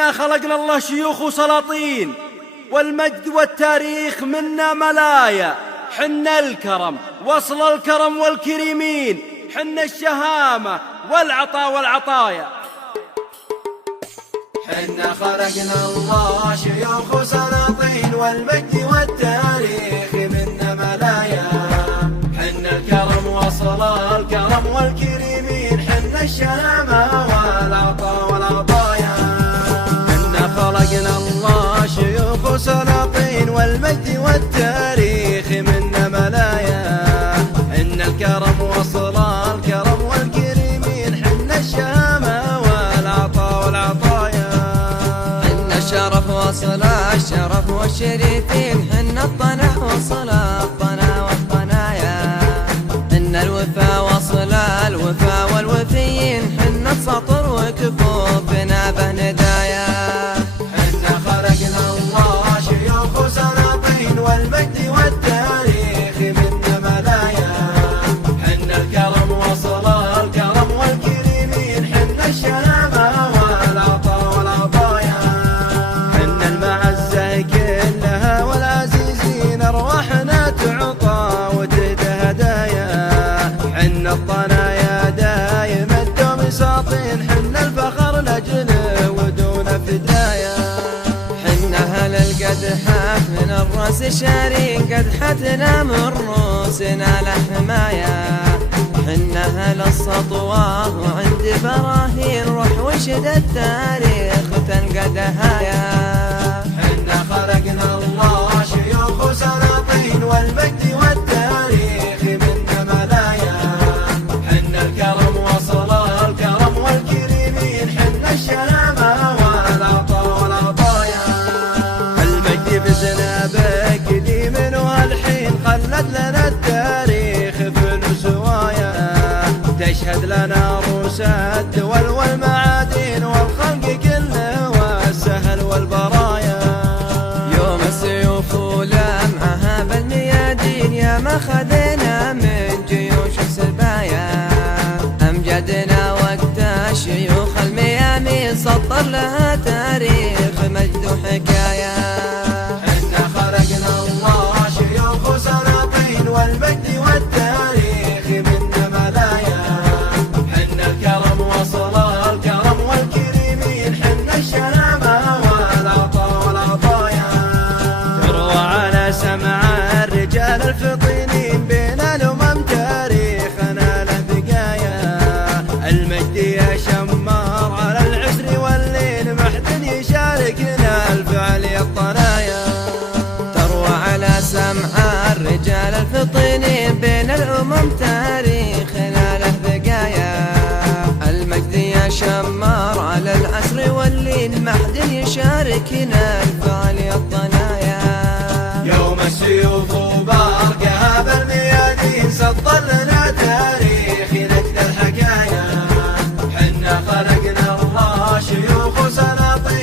حنا خلقنا الله شيوخ وسلاطين، والمجد والتاريخ منا ملايا. حنا الكرم وصل الكرم والكريمين، حنا الشهامة والعطاء والعطايا. حنا خلقنا الله شيوخ وسلاطين، والمجد والتاريخ منا ملايا. حنا الكرم وصل الكرم والكريمين، حنا الشهامة والعطاء والعطايا. حنا خلقنا الله شيوخ وسلاطين، والمجد والتاريخ منا ملايا. حنا الكرم وصل الكرم والكريمين، حنا الشهامة والعطاء والعطايا. حنا الشرف وصل الشرف والشريفين، حنا الطنا وصل الطنا والطنايا. حنا الوفا وصل الوفا والوفيين، حنا السطر وكفوفنا به ندايا. حنا خلقنا الله شيوخ وسلاطين، والمجد والتاريخ منا ملايا. حنا الكرم وصل الكرم والكريمين، حنا الشهامة والعطاء والعطايا. حنا المعزة كلها والعزيزين، أرواحنا تعطى وتهدى هدايا. حنا الطنايا دايم الدوم ساطين، حنا الفخر لجله ودون فدايا. حنا هل القدحات من الراس شارين، قدحتنا من روسنا له حمايا. حنا هل السطوة وعند براهين، روح وشد التاريخ تلقى دهايا. حنا خلقنا الله شيوخ وسلاطين، والمجد والتاريخ منا ملايا. حنا الكرم وصل الكرم والكريمين، حنا الشهامة والعطاء والعطايا. المجد بزنابك قديم وهالحين، خلد لنا التاريخ في السوايا. تشهد لنا روس الدول والمعادن، والخلق كله والسهل والبرايا. يوم السيوف ولمعها بالميادين، يا ما خذنا من جيوش السبايا. أمجدنا وقت الشيوخ الميامين، سطر لها تاريخ مجد وحكاية. حنا خلقنا الله شيوخ وسلاطين، والمجد والتاريخ منا ملايا. حنا الكرم وصل الكرم والكريمين، حنا الشهامة والعطاء والعطايا. تروى على سمع الرجال الفطينين، بين الأمم تاريخنا له بقايا. المجد يا شمار على العسر والليل، محد يشاركنا الفعل الطنايا. تروى على سمع الرجال الفطينين، بين الأمم تاريخنا له بقايا. المجد يا شمار على العسر واللين، محد يشاركنا الفعل الطنايا. يوم السيوف وبارقها بالميادين، سطر لنا